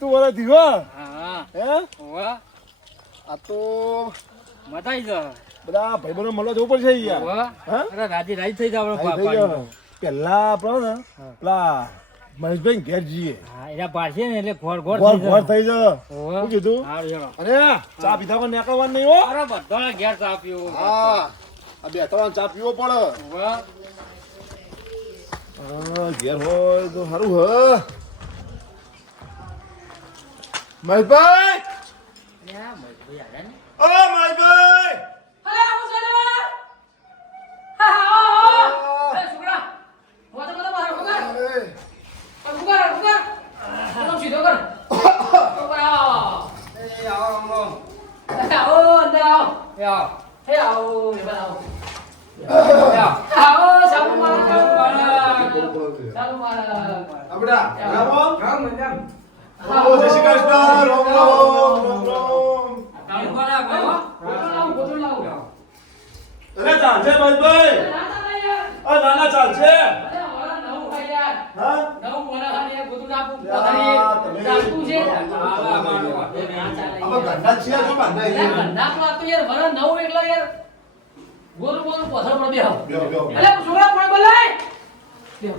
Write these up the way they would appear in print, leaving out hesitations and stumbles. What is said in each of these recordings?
તું વરસ દીવો હા હે ઓવા આ તો મતાઈ જા બધા ભાઈબંધો મળવા જવું પડશે યાર ઓવા હા અરે રાજી રાઈ થઈ જાવ થઈ ગયો. પેલા આપણે ને પેલા મહેશભાઈ ઘેર જઈએ હા એના પાડશે ને એટલે ઘોર ઘોર ઘર થઈ ઘર જાય થઈ જાય ઓવા શું કીધું હા હેરો અરે ચા પીધા પણ નીકળવાનું નહીં હો અરે બધા ઘેર ચા પીવો હા આ બે ત્રણ ચા પીવો પડે ઓવા ઘેર હોય તો સારું હ મહેશભાઈ યા મજબૂરી આલે ને ઓ મહેશભાઈ અલે આવો સડવા હા હા એ સુગડા મોટો મોટો બહાર ઉગર ઉગર ઉગર સીધો કર એ આવો આવો અંદર આવો યા હે આવો એ બનાવો યા આવો સાબુ મારા સાબુ મારા આપડા રામો રામ રામ ઓ જય શ્રી કૃષ્ણ રામ રામ રામ રામ કામ કરા ગયો બોતલ લાવો અરે ચાલશે મહેશભાઈ નાતા નહીં યાર આ નાના ચાલશે અરે મારા નવું ભાઈ યાર હા નવું મને હાને બોતલ નાખું યાર, પથારી તમે- ચાલતું છે આવા ગંડા છીએ શું બાંધા એટલે ગંડા તો આ તો યાર મને નવું એકલા યાર ગોરું ગોરું પથર પર બેહો બેહો બેહો એટલે છોકરા પણ બોલાય બેહો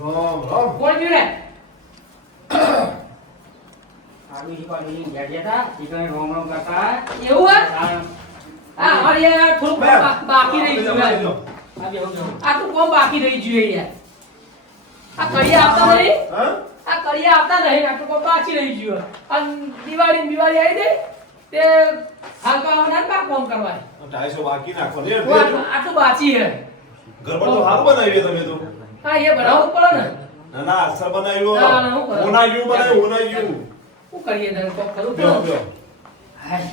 રામ રામ કોણ પીવે આલુ હી પાડી ઘેર જતા ઈકને રોમ રોમ કરતા એવું હે આ આ અમારે યાર થોડું બાકી રહી ગયું યાર. બે હું આ તો કોમ બાકી રહી ગયું યાર આ કડિયા આવતા નહીં હા આ કડિયા આવતા નહીં આ તો કોમ બાકી રહી ગયું અને દિવાળી આવી ગઈ તે હાલકા આવવાના ને કોમ કરવાય 250 બાકી નાખો ને આ તો બાકી હે ગરબડ તો સારું બનાવ્યું તમે તો હા એ બનાવવું પડે ને ના ના અસર બનાવ્યું ના, ના, હું કરું. ઓનાયું બનાવ્યું ઓનાયું શું કરીએ તારે કોમ કરવું બેહો પડે બેહો હાય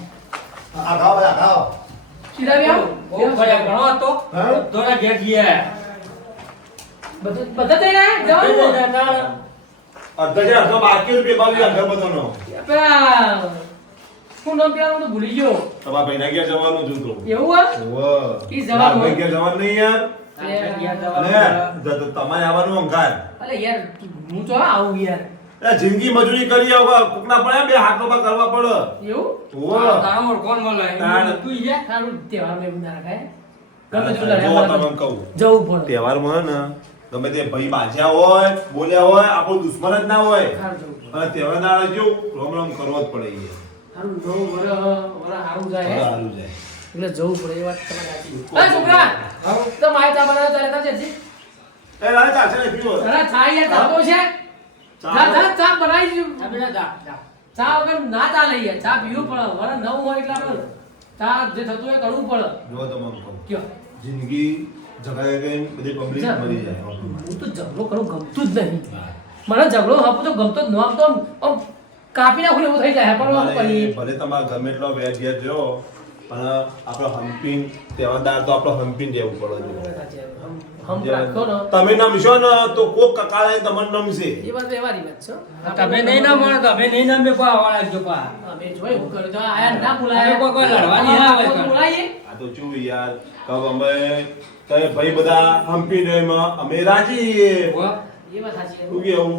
આ ખાઓ બધા ખાઓ સીધા બેહો બહુ ફર્યા ઘણો હતો હા? દોરા ઘેર ગયા બધું બધા થઈ ગયા જવાનું અડધો બાકી રૂપિયા બાવી ઘર બધાનો પેલા શું નામ પેલાનું તો ભૂલી ગયો તમારા ભાઈના ઘેર જવાનું હતું તો એવું હે ઓવ ઈ જવાનું ભાઈ ઘેર જવાનું નહીં યાર અને તમારે આવવાનું અંગાર અલે યાર હું તો આવું યાર એ જિંદગી મજૂરી કરી આવા કોકના પડ્યા બે હાથ પગ કરવા પડે એવું ઓવ તારા કોણ મળે તાણ. તું જા સારું તહેવાર મેં ના રાખાય ગમે તે જો લડ્યા તમને કહું જવું પડે તહેવારમાં ને ગમે તે ભાઈ બાજ્યા હોય બોલ્યા હોય આપણું દુશ્મન જ ના હોય સારું જવું પડે અને તહેવાર ના જો રોમ રોમ કરવો જ પડે યાર સારું નવું વરહ સારું જાય હે. સારું જાય એટલે જવું પડે એ વાત તમારી સાચી એ છોકરા તો માય ચા બનાવ ચાલે તા છે એ રાજ ચાલશે ને પીવો અરે ચા યાર ચાલતો છે ચા બનાવી દીધું. આ બધા જા જા ચા વગર ના ચાલે યાર ચા પીવું પડે વરહ નવું હોય એટલે આપણે ચા જે થતું હોય કરવું પડે જો તમને કહું કયો જિંદગી જગાએ ગઈ બધી પબ્લિક મરી જાય હું તો ઝઘડો કરું ગમતું જ નહીં મને ઝઘડો આપું તો ગમતો જ ન આમ તો આમ કાપી નાખું એવું થઈ જાય પણ શું કરીએ ભલે તમારા ગમે એટલો વેર ઘેર જો પણ આપણે હમ્પિંગ તહેવારદાર તો આપણે હમ્પિંગ રહેવું પડે હમ રાખો ને તમે નમશો ને તો કોક કકાળાએ તમને નમશે એ વાત વ્યવહારી વાત છે તમે નહીં ના મળે તમે નહીં ના બે પા વાળા જો પા અમે જોઈ હું કર્યું તો આયા ના અમે બોલાયા કોઈ કોઈ લડવાની ના હોય કણ. બોલાઈએ આ તો શું યાર કહો અમે તમે ભાઈ બધા હમ્પી એમાં અમે રાજી છીએ. વાહ. એ વાત સાચી શું કેવું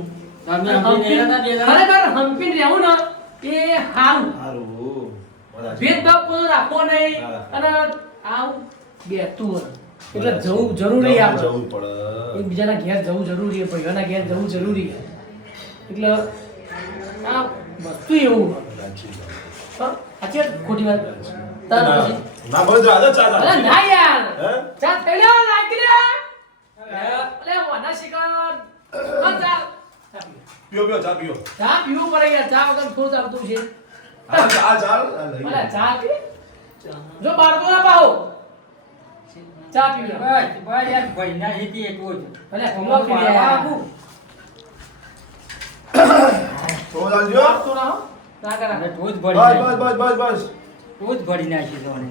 તમે અમને નહીં હતા બે જણા? ખરેખર હમ્પી રહેવું ને એ સારું સારું બધા છે. ભેદભાવ કોઈ રાખવો નહીં ના. અને આવું બેઠતું હોય એટલે જવું જરૂરી આપણે જવું પડે એકબીજાના ઘેર જવું જરૂરી છે ભાઈઓના ઘેર જવું જરૂરી છે એટલે આ વસ્તુ એવું રાજી. હા સાચી વાત ખોટી વાત તાર ના પછી ના બસ રાજા ચા અરે રાજી. ના યાર હે? ચા થઈ લે લાગી લે અલે વાના શિકાર હા ચા પીઓ પીઓ ચા પીઓ ચા પીવું પડે યાર ચા વગર થોડું ચાલતું છે આ ચા ચા લઈ અલે ચા પી જો બાળકો ના પાહો ચા પી લે બસ બસ યાર ભાઈના હિતી એટલું જ અલે અમુક હમણાં પી લે વાળા આપું. તો ચાલજો તો ના હો ના કરા અને તું જ બસ ભરી બસ નાખી. બસ બસ બસ તું જ ભરી નાખી તો મને.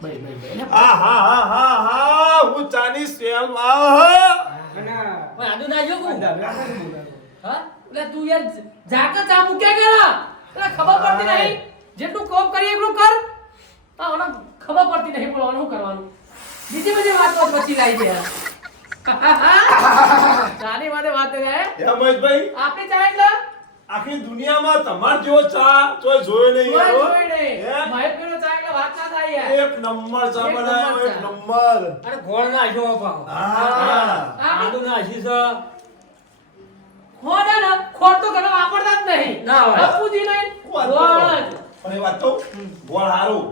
ભાઈ ભાઈ ભાઈ આ હા હા હા હા હું ચાની સેલ આ અને ઓય આદુ ના જો કુ હા એટલે તું યાર જાકે ચા મૂક્યા કેલા એટલે ખબર પડતી નહીં જેટલું કોમ કરીએ એટલું કર હા ઓને ખબર પડતી નહીં પણ ઓનું કરવાનું બીજી બધી વાત તો પછી લાવી દે ચાની માટે વાત કરે હે? એ મહેશભાઈ આપણી ચા એટલે આખી દુનિયામાં તમાર જેવો ચા કોઈ જોયો નહીં કોઈ યાર. જોઈ નહીં. હે? મહેશભાઈનો ચા એટલે વાત ના થાય યાર. એક નંબર ચા એક બનાવ્યો નંબર એક ચા. નંબર અને ગોળ નાખ્યો પાછો. હા આદુ નાખી છે. ખોટ હે ને, ખોટ તો ઘરે વાપરતા જ નહીં. ના હોય. બાપુજી નહીં, વાત ગોળ તો. જ. પણ એ વાત તો ગોળ હારું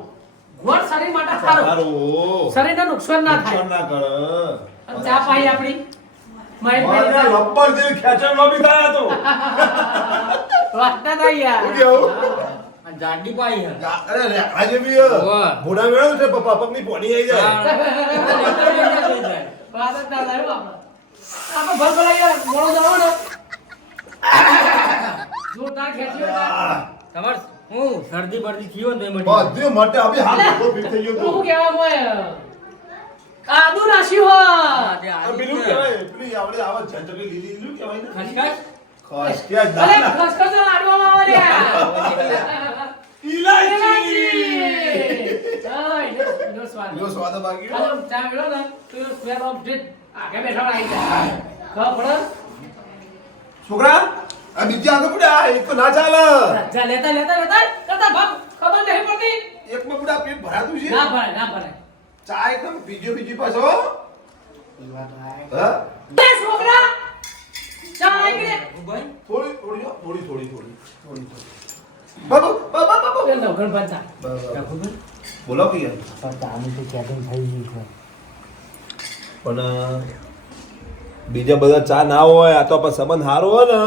ગોળ શરીર માટે સારું. હારું શરીરને નુકસાન ના થાય. નુકસાન ના કરે અને ચા પાઈ આપણી મારે મહેશભાઈ રબર જેવી ખેંચણ નો બી થાય તો વાત ના થાય યાર. શું કેવું? અને જાડી પાઈ છે. અરે રેખા જેવી ભોડા મેળવ્યું છે પપ્પા પગની પોણી આવી જાય વાત જ ના થાય હો આપણે. આપણે ભલભલા યાર મોડું જવાનું ને. જોરદાર ખેંચ્યો યાર. તમાર હું શરદી બરદી થયો ને તો એમાં બધું માટે હવે હાલ બધો ફિટ થઈ ગયો હું તો કહેવા મોય આદુ નાખ્યું હો. આ પેલું કહેવાય પેલી આપણે આવા ઝંઝટી લીધી શું કહેવાય ને ખસખસ ખાસ કે અરે ખસખસ લાડવામાં આવે રે. ઇલાયચી હા, એનો સ્વાદ. યો સ્વાદ બાકી ખાલી આમ ચા પીલો ને તો એનો સ્મેલ ઓફ ડેટ આગે બેઠા આવી જાય. ખબર પડે? છોકરા આ બીજી આગળ પડ્યા એક તો ના ચાલે જા લેતા લેતા લેતા કરતા ભાગ ખબર નહીં પડતી. એકમાં પડ્યા પેટ ભરાતું છે ના ભરાય ના ભરાય. ચા એકદમ બીજી પાછો હા બે છોકરા ચા આવી ગઈ. ભાઈ થોડી બાબા બાબા બાબા એ લગન બનતા. બોલો કે યાર પણ તાનું તો કેદન થઈ ગયું છે. પણ બીજા બધા ચા ના હોય આ તો આપણે સંબંધ સારો હોય ને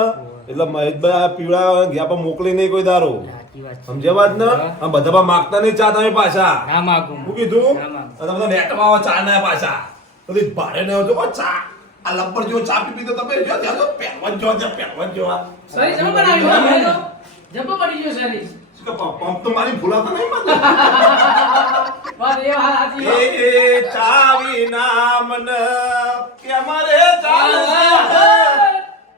એટલે મહેશભાઈ આ પીવડા ગયા પર મોકલી નહીં કોઈ દારો સાચી વાત છે. સમજ્યા વાત ને આ બધા પણ માગતા નહીં ચા તમે પાછા ના માગું. શું કીધું ના માગું. અને બધા નેટમાં આવો ચા ના પાછા બધી ભાડે ને આવજો ચા આ લબ્બર જેવો ચા પી તો તમે જો ત્યાં તો પહેરવા જો સરી જમ બનાવ્યું હો, ભાઈ તો. જબ્બો પડી ગયો સરી. પંપ તો મારી ભૂલાતા નહીં મને વાત એ વાત સાચી હો. એ ચાવી નામ ન કે મારે ચાલે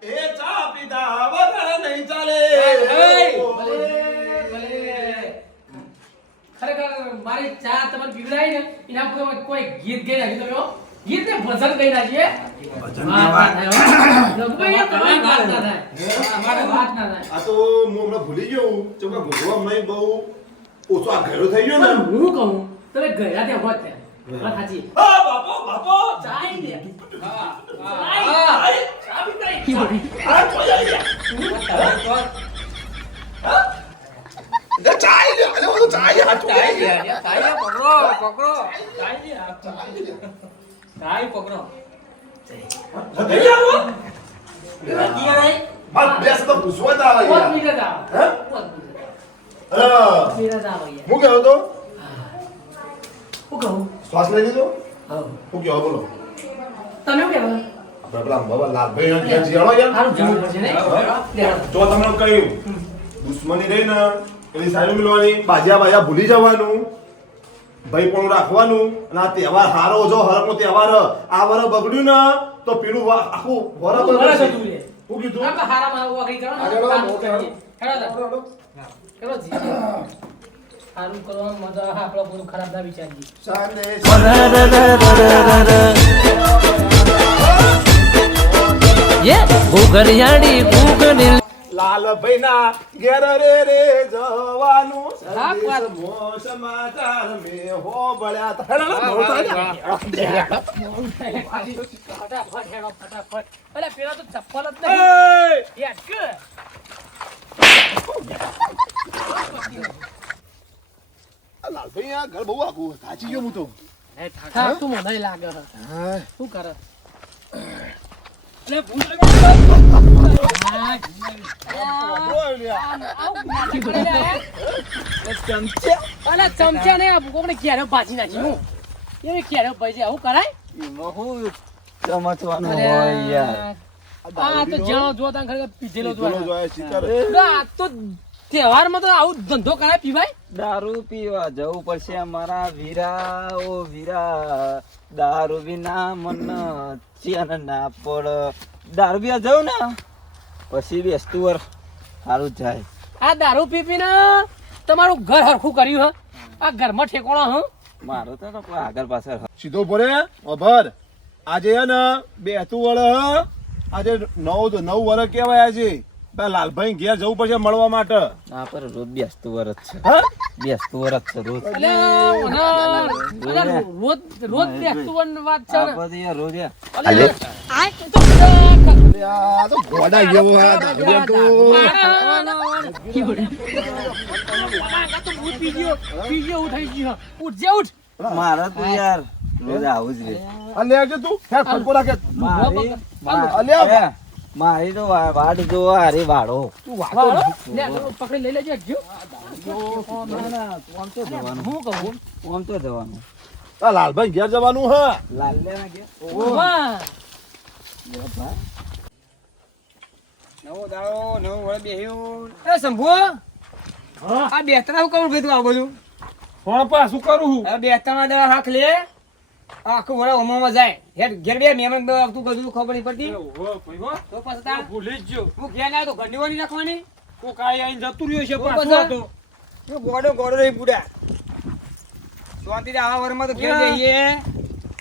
એ ચા પીધા વગર નહીં ચાલે ભલે ભલે ખરેખર મારી ચા તમને પીવડાવી ને એના પર કોઈ ગીત ગઈ નાખી તમે હો. ગીત ને ભજન ગઈ નાખીએ વાત ના થાય હો. લગભગ યાર તમારી વાત ના થાય. અમારે વાત ના થાય. આ તો હું હમણાં ભૂલી ગયો છું કે ગોગો હમણાં બહુ ઓછો આ ઘેરો થઈ ગયો ને પણ હું કહું તમે ગયા ત્યાં હોત ત્યાં વાત સાચી. હા બાપો ચાય દે. હા, ચાય. ચા પીવડાવી. આ કોઈ આવી ગયા ચાય લે અરે હું તો ચાય હાથ ચાય લે, ચાય પકડો, પકડો. ચાય લે, ચાય પકડો. થઈ જાવ નથી આવે? બસ બેસ તો પૂછવા તા પોત યાર મિનિટ આવો. હે પોત મિનિટ. અરે મિનિટ આવો યાર. હું કહેતો તો હું કહું શ્વાસ લઈ લીધો હા. હું કહેવા બોલો તમે શું કહેવા? આપણે પેલા બાબા લાલભાઈ ત્યાં જીયાળો યાર સારું જવું પડશે ને? લેવા. જો તમને કહ્યું દુશ્મની રહી ને એની સાઈડ મિલવાની બાજ્યા ભૂલી જવાનું ભાઈ પણ રાખવાનું અને આ તહેવાર હારો જો હરકનો તહેવાર આ વર બગડ્યું ને તો પેલું આખું વર વરસ બગડશે હતું લે. હું કીધું આપણે હારામાં આવું આગળ કરો ને, આગળ કામ વધો, કરીએ. હેડો તો. આગળ હેડો જી. સારું કરવાનું મજા આવે, આપણે બધું ખરાબ ના વિચારીએ. ઘુઘરિયાળી ઘુઘની લાલભાઈ ના ઘેર રે જવાનું હા, વાત. સમાચાર મે હો બળ્યા તા. હેલો, મોડું થાય ને. ફટાફટ હેડો, ફટાફટ. અલે, પેલા તો ચપ્પલ જ નહીં. એય! યાર, કે? આ લાલભાઈ આ ઘર બહુ આખું થાચી ગયો હું તો હા, તું મને લાગે છે. શું કરે? અલે, ભૂલ લાગે. અલે, ચમચા ને આ કોકને ઘેરે ભાજી નાખી હું. એને ઘેરે ભાજી આવું કરાય? ચમચવાનું અરે, હોય યાર આ તો જ્યાં જો ત્યાં ખરેખર પીધેલો જ હોય. જોયા શિકાર આ તો તહેવારમાં તો આવું ધંધો કરાય પીવાય? દારૂ પીવા જવું પડશે મારા વીરા ઓ વીરા દારૂ વિના મન ચેન ના પડ દારૂ પીવા જવું ને પછી બેસતું વર સારું જાય આ દારૂ પી પીને તમારું ઘર હરખું કર્યું હ? આ ઘરમાં ઠેકોણા હ? મારું તો કોઈ આગળ પાછળ સીધો પડે ઓભર આજે હે ને 2 વર્ષ આજે 9 વર્ષ કહેવાય આજે પેલા લાલભાઈ ઘેર જવું પડશે મળવા માટે આ પર રોજ બેસતું વરસ છે હા બેસતું વરસ છે રોજ રોજ બેસતું વાત છે આ બધી યાર રોજ યાર. આ તો ગોડા જેવો હા દારૂડિયા તો મારે તો યાર રોજ આવું જ રે આ લે આવજે તું હે ખડકો રાખે મારી મારી તો વાડ જો અરે વાડો પકડી લઈ લેજો આમ તો જવાનું આ લાલભાઈ ઘેર જવાનું હે લાલ લે ના કે નવો દાડો નવો વળ બેહ્યું એ શંભુ આ બેતરા હું કરું કીધું આ બધું પણ પાછું કરું હું આ બેતરા દવા હાક લે આખું વળ ઓમામાં જાય હેડ ઘેર બે મહેમાન તું બધું ખબર નહીં પડતી તો પછી તાર ભૂલી જ ગયો હું ઘેર ના તો ઘરની વાની નાખવાની કોક આઈ આઈને જતું રહ્યો છે તો પાછું પછી? હતો હું ગોડો રહી પૂડા શાંતિથી આવા વરમાં તો ઘેર જઈએ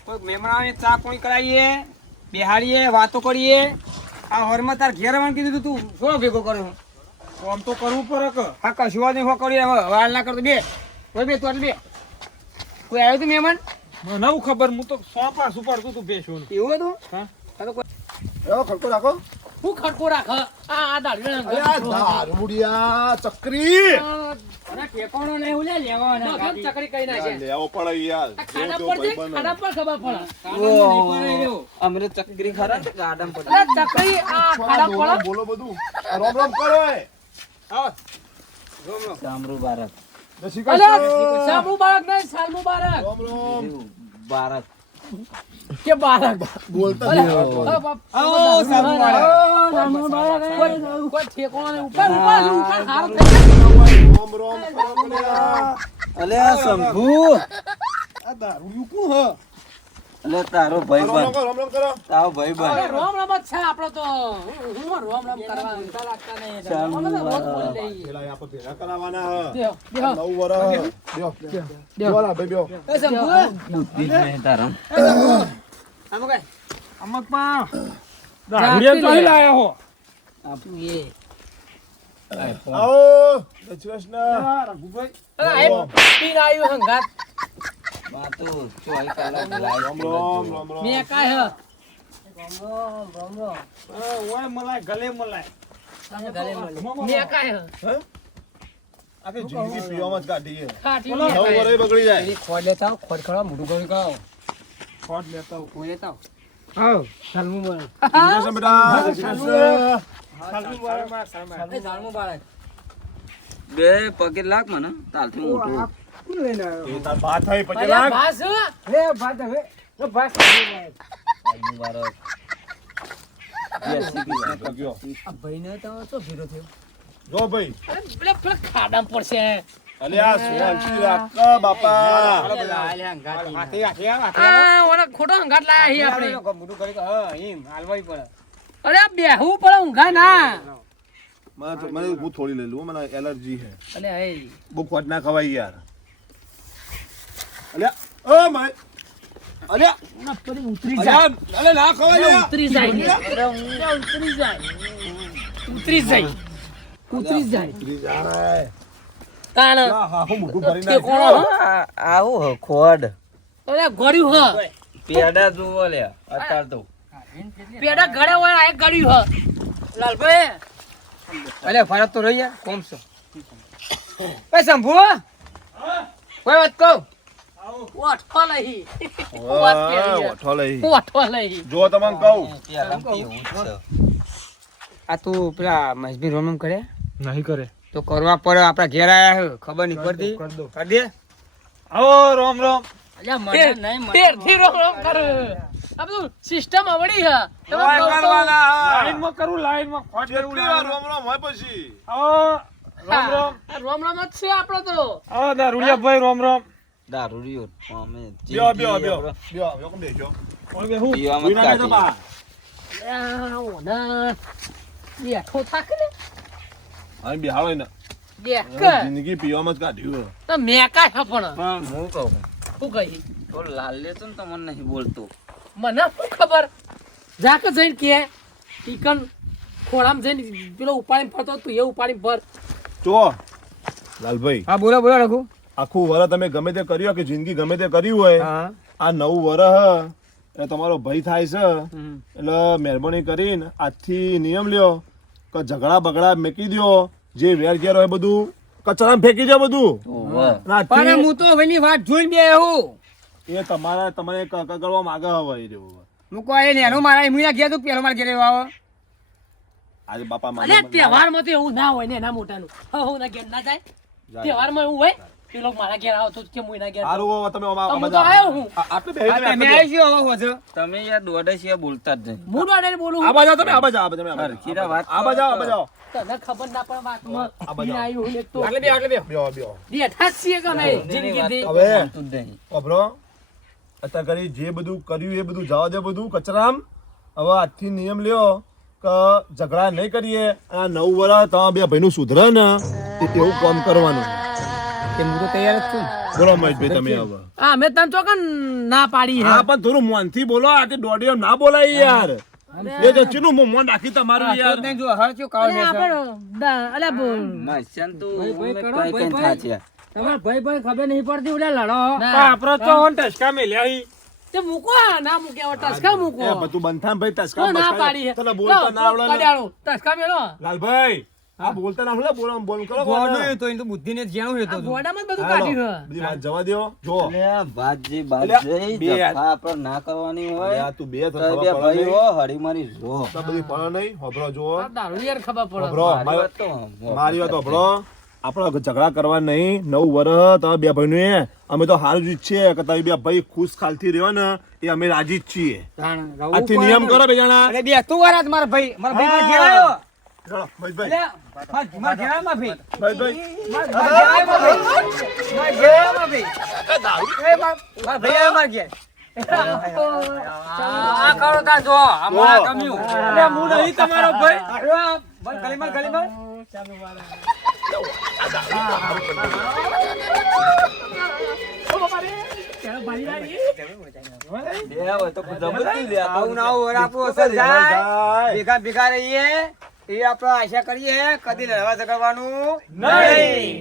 કોઈ મહેમાન આવે ચા પાણી કરાવીએ બેહાડીએ વાતો કરીએ આ વરમાં તાર ઘેર આવવાનું કીધું તું શું ભેગો કર્યો આમ તો કરવું પડે કે હા કશું વાત નહીં કરીએ વાળ ના કરતો બે કોઈ બે તો બે કોઈ આવ્યું તું મહેમાન મને હું ખબર હું તો સો પાછું પડતું તું બેસું એવું હતું હા હા તો કોઈ એવો ખડકો રાખો હું ખડકો રાખ આ અરે આ દારૂડિયા ચક્રી ઠેકાણો નહીં હું લે લેવાના ચકરી કઈ નાખે લેવો પડે યાર ખાડા પર દે, ખાડા પર ખબર પડે અમરે ચકરી ખરા છે ગાડામ પડી અરે ચકરી આ ખાડા બોલો પર બોલો બધું આ રોમ રોમ કરો એ સામરું બારક જય શ્રી કૃષ્ણ. અરે સાલ મુબારક નહીં સાલ મુબારક રોમ રોમ બારક કે બારક બોલતા અરે, નહીં અરે, આવડતું. બાપ. આવો, સાલ મુબારક. સાલ મુબારક. કોઈ ઠેકાણો નહીં. ઉપર હારું થઈ રોમ રોમ કરો બલ્યા. અલે આ શંભુ આ દારૂડિયું કોણ હે? અલે તારો ભાઈ રોમ રોમ કરો, રોમ રોમ કરો. તારો ભાઈ જાય. બન રોમ રોમ જ છે આપણો તો હું રોમ રોમ કરવા ઊંધા લાગતા નહીં. સાલ અમે તો રોજ બોલી લઈએ. પેલા આપણે ભેગા કરાવવાના હે. બેહો, બેહો. 9 વર્ષ. બેહો. બેહો લા ભાઈ બેહો. એ શંભુ, બુદ્ધિ જ નહીં તારા આમાં કઈ? અમક પા દારૂડિયા તો અહીં લાયા હો એ. આવો જય શ્રી કૃષ્ણ. રઘુભાઈ અરે, આ પીને આવ્યું હંગાત. બા તો ચોઈ કલાક લાઈટ રોમ રોમ રોમ રોમ. મેં કાંઈ હ. ઓય મલાય ગલે મલાય મેં કાંઈ હ. આખી જિંદગી પીવામાં જ કાઢી છે. ખાટી 9 મેં કાંઈ હ. વર્ષ બગડી જાય. પેલી ખોડ લેતા આવો, ખોડ ખવડાવો, મોઢું ગળું કરાવો. ખોટ લેતા આવું. કોઈ લેતા આવો. હાઉ, સાલમું બોલ. જય શ્રી કૃષ્ણ બેટા. જય શ્રી કૃષ્ણ. એ ઝાડમાં બાળક. બે પગે લાગ મને તાલથી મોટું એ તાર બા થઈ પછી અલ્યા, લાગ. ભાસ હ. મુબારક જય શ્રી કૃષ્ણ ગયો. આ ભાઈને તો શું ભીરો થયો? જો ભાઈ અરે, પેલા ખાડામાં પડશે. અલે આ સોલથી રાખ બાપા. હાથે હાથે આવ, હાથે આ, ઓલા ખોટો હંગાત લાયા છીએ આપણે. આવ. મોઢું ગળું કરાવો. હા, એમ હાલવાય પડે. અરે, આ બેહવું પડે, ઊંઘાય ના. મને હું થોડી લઈ લઉં મને એલર્જી છે અલે, હે. બહુ ખોટ ના ખવાય યાર. અલ્યા ઓ માય અલ્યા ના, પેલી ઉતરી જાય. અલ્યા અલે ના ખવાય યાર. ઉતરી જાય. ઉતરી જાય. ઉતરી જાય. ઉતરી જાય. ઉતરી જાય. તાણ. હા હા હું મોઢું ભરી તે કોણ નાખ્યું. હ? આવું હ ખોડ અરે, ગળ્યું હ. પેડા જુઓ લે અત્યાર તો પેડા ગળે હોય, આ એક ગળ્યું હ. લાલભાઈ. અલે ફરક તો રહી યાર, કોમ છો. એ શંભુ, કોઈ વાત કહું. ઓઠો લઈ. વાત કરી વાહ, યાર. ઓઠો લઈ. ઓઠો લઈ. જો તમને કહું પેલા કેવું છે આ તું પેલા મજબી રોમ કરે નહીં કરે તો કરવા પડે. આપડા ઘેર આયા છે, ખબર નહીં પડતી. કર દો. કરી દે. આવો રોમ રોમ અલ્યા, મને નહીં, ફેરથી રોમ રોમ કર. આ બધું સિસ્ટમ આવડી હ. તમે કહો તો. લાઈનમાં કરું લાઈનમાં ખોટ કરું કેટલી વાર રોમ રોમ હોય પછી આવો રોમ રોમ આ રોમ રોમ જ છે આપણો તો. આવો દારૂડિયા ભાઈ રોમ રોમ દારૂડિયો અમે બ્યો બ્યો બ્યો બ્યો બ્યો કેમ બેસ્યો કોણ બે હું પીવામાં જ વિના તો બા કાઢી આ, ઓના. બેઠો થાક ને. અહીં બિહારો ને દેખ. જિંદગી પીવામાં જ કાઢ્યું. તો મેં કાંઈ હ પણ. પણ હું કહું શું કહી? તો લાલ લેતો ને તો મને નહીં બોલતો મને શું ખબર જા કે જઈને કે ટીકન ખોળામાં જઈને પેલો ઉપાડીને ફરતો તું એ ઉપાડીને ફર જો લાલભાઈ હા બોલો બોલો રઘુ. આખું વરસ તમે ગમે તે કર્યું હોય કે જિંદગી ગમે તે કર્યું હોય હા આ નવું વરસ એટલે તમારો ભય થાય છે એટલે મહેરબાની કરીને આજથી નિયમ લ્યો કે ઝઘડા બગડા મેકી દ્યો જે વેર ઘેર હોય બધું કચરામાં ફેંકી દો બધું અને આજથી પણ હું તો હવેની વાત જોઈને બે હું એ તમારા તમારે કરવા માંગે હવે એ રહ્યો. મૂકો એ નેનો મારા એમના ઘેર તું પેલો મારા ઘેર આવો. આજે બાપા અરે તહેવારમાં તો એવું ના હોય ને એના મોટાનું હું ના ઘેર ના જાય તહેવારમાં એવું હોય પેલો મારા ઘેર આવતો કે હું એના ઘેર જાઉં. સારું હવે તમે હું તો આવ્યો હું આટલે તમે આવી છો હવે હોજો. તમે યાર દોડે છે બોલતા જ નહીં. હું દોડે બોલું આ બાજુ આવો તમે આ બાજુ આવો તમે હરખીરા વાત આ બાજુ આવો આ બાજુ આવો. તને ખબર ના પડે વાતમાં આ બાજુ ઈ આવ્યું હું એક તો આટલે બે આટલે બે. બેહો બેહો બેઠા જ છીએ કે અમે જિંદગીથી હવે બોલતું જ નહીં. અભરો અત્યાર કરી જે બધું કર્યું એ બધું જવા દે બધું કચરામ. હવે આજથી નિયમ લ્યો કે ઝઘડા નહીં કરીએ આ 9 વર્ષ તમારા બે ભાઈનું સુધરે ને એવું કામ કરવાનું. તે હું તો તૈયાર જ છું. બોલો મહેશભાઈ તમે હવે હા મેં તને ચોકન ના પાડી હે હા પણ થોડું મોનથી બોલો આ દોડીઓ ના બોલાય યાર એ જો ચીનું મોં નાખી તમારું યાર તો જો હર શું કાવ છે અલ્યા બોલ માસ્યાન તો ભાઈ, અમે કરો, કઈ કઈ ભાઈ, થાચ્યા. તમારા ભાઈ ભાઈ ખબર નહીં પડતી ઉડે લડો. આપડે તો ટચકા મેલ્યા હી. તે મૂકો ના મૂકે હવે ટસકા મૂકો એ બધું બંધામ ભાઈ તો ટસકા ના બસકા. પાડી હે તને બોલતા ના આવડે ને. કડાળો ટસકા મેલો લાલભાઈ આ બોલતા ના આવડે બોલો બોલ કરો ગોળનું તો એની તો બુદ્ધિને જ્યાં આ હતો ગોડામાં જ બધું હાલો, કાઢ્યું હે બધી વાત જવા દ્યો જો એટલે આ વાત જે બાત અલ્યા, જઈ બે યાર. જફા આપણે ના કરવાની હોય આ તું બે તો થતો બે ભાઈ હો હળી મારી જો તો બધી પડે નહીં હોભળો જો આ દારૂ યાર ખબર પડે હોભળો મારી વાત તો મારી વાત હોભળો આપણે ઝઘડા કરવા નહીં 9 વર્ષ તમે બે ભાઈનું એ અમે તો હારું જ ઈચ્છીએ કે તમે બે ભાઈ ખુશ ખાલથી રહ્યો ને એ અમે રાજી જ છીએ આજથી નિયમ કરો બે જણા અરે બે તું વારા જ મારા ભાઈ મારા ભાઈ માં ઘેર આવ્યો. ચલો મહેશભાઈ એટલે મારા ઘેર આવ્યો મારા ભાઈ. મહેશભાઈ મારા ઘેર આવ્યો મારા ભાઈ. મારા ઘેર આવ્યો મારા ભાઈ. એ મારા ભાઈ આવ્યો મારા ઘેર. આ કરો તા જો અમારા ગમ્યું. એટલે હું નહીં તમારો ભાઈ. અરે ભાઈ ગલીમાં ગલીમાં. બે હોય તો જબરદસ્તી લે આ તો. આવું ના આવું આપણું અસર જાય. ભેગા ભેગા રહીએ એ આપણે આશા કરીએ કદી લડવા ઝઘડવાનું નહીં.